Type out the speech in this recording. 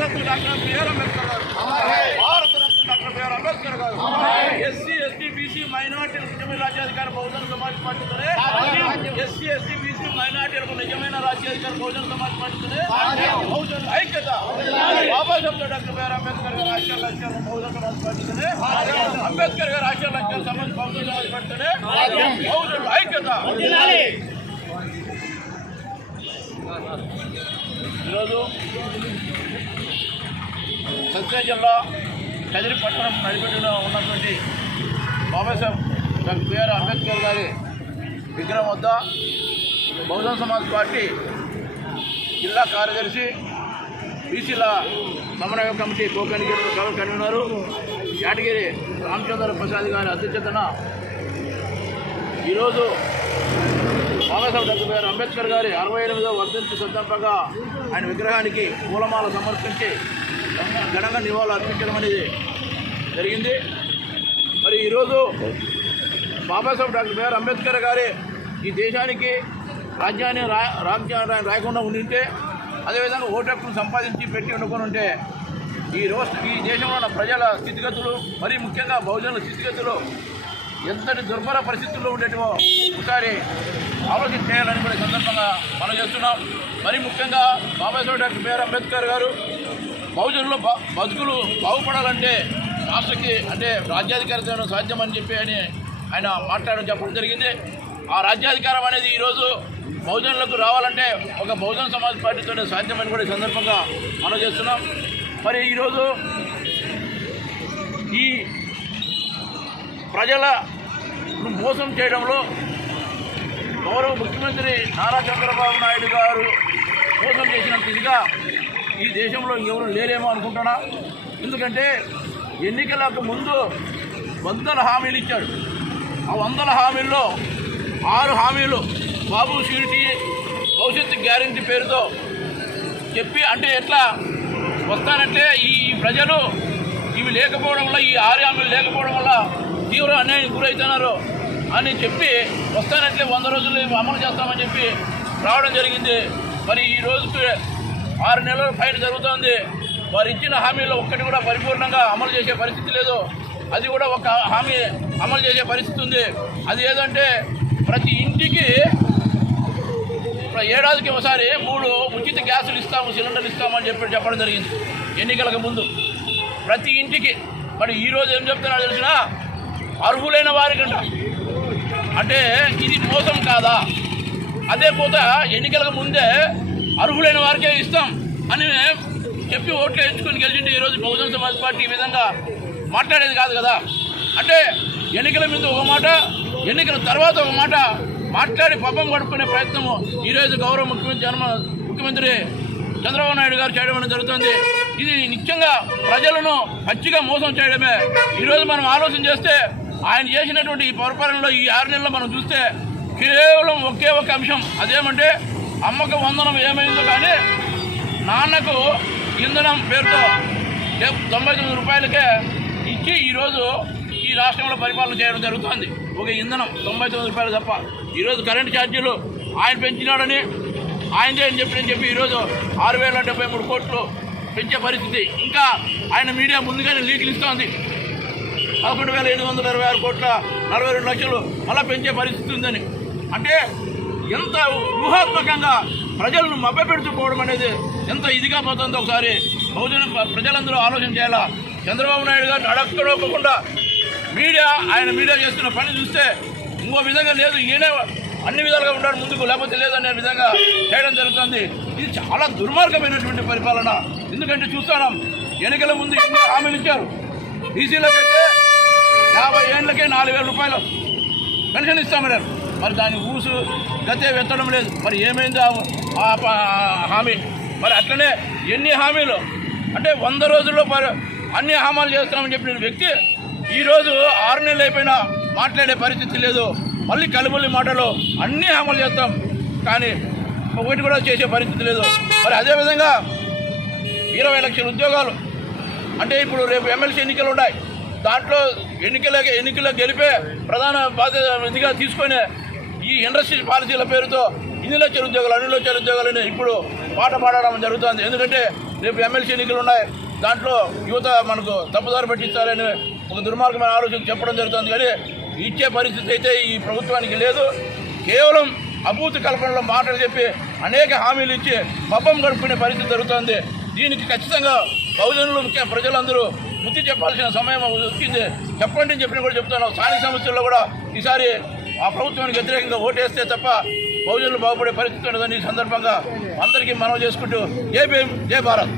Bharat Ratna doctor BR Ambedkar గారు, Bharat Ratna doctor BR Ambedkar గారు, SC ST BC మైనార్టీలకు నిజమైన రాజ్యాధికార Bahujan Samaj పార్టీతోనే, SC ST BC మైనార్టీలకు నిజమైన రాజ్యాధికార బహుజన సమాజ్ పార్టీతోనే బహుజన ఐక్యత, బాబాసాహెబ్ డాక్టర్ బిఆర్ అంబేద్కర్ గారు ఆశయ లక్ష్యాలు బహుజన సమాజ్ పార్టీతోనే, అంబేద్కర్ గారు ఆశయ లక్ష్యాలు బహుజన సమాజ్ పార్టీతోనే బహుజన ఐక్యత. ఈరోజు సత్య జిల్లా కదిరి పట్టణం నడిపెట్టులో ఉన్నటువంటి బాబాసాహెబ్ డాక్టర్ బిఆర్ అంబేద్కర్ గారి విగ్రహం వద్ద బహుజన సమాజ్ పార్టీ జిల్లా కార్యదర్శి, బీసీల సమన్వయ కమిటీ కన్వీనరు యాటగిరి రామచంద్ర ప్రసాద్ గారి అధ్యక్షతన ఈరోజు బాబాసాహెబ్ డాక్టర్ బిఆర్ అంబేద్కర్ గారి 68వ వర్ధంతి సందర్భంగా ఆయన విగ్రహానికి పూలమాల సమర్పించి ఘనంగా నివాళులు అర్పించడం అనేది జరిగింది. మరి ఈరోజు బాబాసాహెబ్ డాక్టర్ బిఆర్ అంబేద్కర్ గారి ఈ దేశానికి రాజ్యాన్ని రాయకుండా ఉండింటే, అదేవిధంగా ఓటు హక్కును సంపాదించి పెట్టి వండుకొని ఉంటే ఈ దేశంలో ఉన్న ప్రజల స్థితిగతులు, మరీ ముఖ్యంగా బహుజనుల స్థితిగతులు ఎంతటి దుర్భర పరిస్థితుల్లో ఉండేటివో ఒకసారి ఆలోచన చేయాలని కూడా సందర్భంగా మనం చేస్తున్నాం. మరి ముఖ్యంగా బాబాసాహెబ్ డాక్టర్ బిఆర్ అంబేద్కర్ గారు బహుజనుల బతుకులు బాగుపడాలంటే రాష్ట్రకి అంటే రాజ్యాధికారం సాధ్యమని చెప్పి ఆయన మాట్లాడడం చెప్పడం జరిగింది. ఆ రాజ్యాధికారం అనేది ఈరోజు బహుజనులకు రావాలంటే ఒక బహుజన సమాజ్ పార్టీతోనే సాధ్యమని కూడా ఈ సందర్భంగా మనం చేస్తున్నాం. మరి ఈరోజు ఈ ప్రజలను మోసం చేయడంలో గౌరవ ముఖ్యమంత్రి నారా చంద్రబాబు నాయుడు గారు మోసం చేసినంత ఇదిగా ఈ దేశంలో ఎవరు లేరేమో అనుకుంటున్నా. ఎందుకంటే ఎన్నికలకు ముందు 100 హామీలు ఇచ్చాడు. ఆ 100 హామీల్లో 6 హామీలు బాబు షూరిటీ భవిష్యత్తు గ్యారెంటీ పేరుతో చెప్పి, అంటే ఎట్లా వస్తానంటే ఈ ప్రజలు ఇవి లేకపోవడం వల్ల, ఈ 6 హామీలు లేకపోవడం వల్ల తీవ్ర అన్యాయం గురవుతున్నారు అని చెప్పి వస్తానంటే 100 రోజులు అమలు చేస్తామని చెప్పి రావడం జరిగింది. మరి ఈ రోజుకి 6 నెలల పైన జరుగుతుంది. వారు ఇచ్చిన హామీలో ఒక్కటి కూడా పరిపూర్ణంగా అమలు చేసే పరిస్థితి లేదు. అది కూడా ఒక హామీ అమలు చేసే పరిస్థితి ఉంది. అది ఏదంటే ప్రతి ఇంటికి ఏడాదికి ఒకసారి 3 ఉచిత గ్యాసులు ఇస్తాము, సిలిండర్లు ఇస్తామని చెప్పడం జరిగింది ఎన్నికలకు ముందు ప్రతి ఇంటికి. మరి ఈరోజు ఏం చెప్తున్నారో తెలిసినా అర్హులైన వారికంట. అంటే ఇది మోసం కాదా? అదే పోత ఎన్నికలకు ముందే అర్హులైన వారికే ఇస్తాం అని చెప్పి ఓట్లు వేయించుకొని గెలిచింటే ఈరోజు బహుజన సమాజ్ పార్టీ ఈ విధంగా మాట్లాడేది కాదు కదా. అంటే ఎన్నికల మీద ఒక మాట, ఎన్నికల తర్వాత ఒక మాట మాట్లాడి పబ్బం గడుపుకునే ప్రయత్నము ఈరోజు గౌరవ ముఖ్యమంత్రి చంద్రబాబు నాయుడు గారు చేయడం జరుగుతుంది. ఇది నిత్యంగా ప్రజలను పచ్చిగా మోసం చేయడమే. ఈరోజు మనం ఆలోచన చేస్తే ఆయన చేసినటువంటి ఈ పరిపాలనలో ఈ 6 నెలల్లో మనం చూస్తే కేవలం ఒకే ఒక అంశం, అదేమంటే అమ్మకు వందనం ఏమైందో కానీ నాన్నకు ఇంధనం పేరుతో 99 రూపాయలకే ఇచ్చి ఈరోజు ఈ రాష్ట్రంలో పరిపాలన చేయడం జరుగుతుంది. ఒక ఇంధనం 99 రూపాయలు తప్ప. ఈరోజు కరెంటు ఛార్జీలు ఆయన పెంచినాడని ఆయనదే అని చెప్పి ఈరోజు 6,073 కోట్లు పెంచే పరిస్థితి. ఇంకా ఆయన మీడియా ముందుగానే లీకులు ఇస్తోంది. 11,826 కోట్ల 42 లక్షలు మళ్ళీ పెంచే పరిస్థితి ఉందని. అంటే ఎంత ఊహాత్మకంగా ప్రజలను మభ్యపెడుతుపోవడం అనేది ఎంత ఇదిగా పోతుందో ఒకసారి బహుజన ప్రజలందరూ ఆలోచన చేయాలా. చంద్రబాబు నాయుడు గారిని అడక్కడోకుండా ఆయన మీడియా చేస్తున్న పని చూస్తే ఇంకో విధంగా లేదు, ఈయనే అన్ని విధాలుగా ఉన్నాడు ముందుకు, లేకపోతే లేదనే విధంగా చేయడం జరుగుతుంది. ఇది చాలా దుర్మార్గమైనటువంటి పరిపాలన. ఎందుకంటే చూస్తున్నాం ఎన్నికల ముందు ఎన్నో హామీలు ఇచ్చారు. బీసీలకైతే 50 ఏళ్ళకే 4,000 రూపాయలు పెన్షన్ ఇస్తామన్నారు. మరి దాని ఊసు గతే వెత్తడం లేదు. మరి ఏమైంది ఆ హామీ? మరి అట్లనే ఎన్ని హామీలు అంటే 100 రోజుల్లో అన్ని హామీలు చేస్తామని చెప్పిన వ్యక్తి ఈరోజు 6 నెలలు అయిపోయినా మాట్లాడే పరిస్థితి లేదు. మళ్ళీ కలుబుల్లి మాటలు అన్నీ అమలు చేస్తాం కానీ ఒకటి కూడా చేసే పరిస్థితి లేదు. మరి అదేవిధంగా 20 లక్షల ఉద్యోగాలు అంటే ఇప్పుడు రేపు ఎమ్మెల్సీ ఎన్నికలు ఉన్నాయి. దాంట్లో ఎన్నికల గెలిపే ప్రధాన బాధ్యతగా తీసుకొని ఈ ఇండస్ట్రీ పాలసీల పేరుతో 2 లక్షల ఉద్యోగాలు 2 లక్షల ఉద్యోగాలని ఇప్పుడు పాట పాడడం జరుగుతుంది. ఎందుకంటే రేపు ఎమ్మెల్సీ ఎన్నికలు ఉన్నాయి, దాంట్లో యువత మనకు తప్పుదారి పట్టిస్తారని ఒక దుర్మార్గమైన ఆలోచన చెప్పడం జరుగుతుంది. కానీ ఇచ్చే పరిస్థితి అయితే ఈ ప్రభుత్వానికి లేదు. కేవలం అభూత కల్పనలో మాటలు చెప్పి అనేక హామీలు ఇచ్చి పబ్బం గడుపుకునే పరిస్థితి జరుగుతుంది. దీనికి ఖచ్చితంగా బహుజనులు ముఖ్య ప్రజలందరూ బుద్ధి చెప్పాల్సిన సమయం వచ్చింది. చెప్పండి అని చెప్పిన కూడా చెప్తున్నాం. స్థానిక సమస్యల్లో కూడా ఈసారి ఆ ప్రభుత్వానికి వ్యతిరేకంగా ఓటేస్తే తప్ప బహుజనులు బాగుపడే పరిస్థితి ఉండదని ఈ సందర్భంగా అందరికీ మనవి చేసుకుంటూ జై భీమ్, జై భారత్.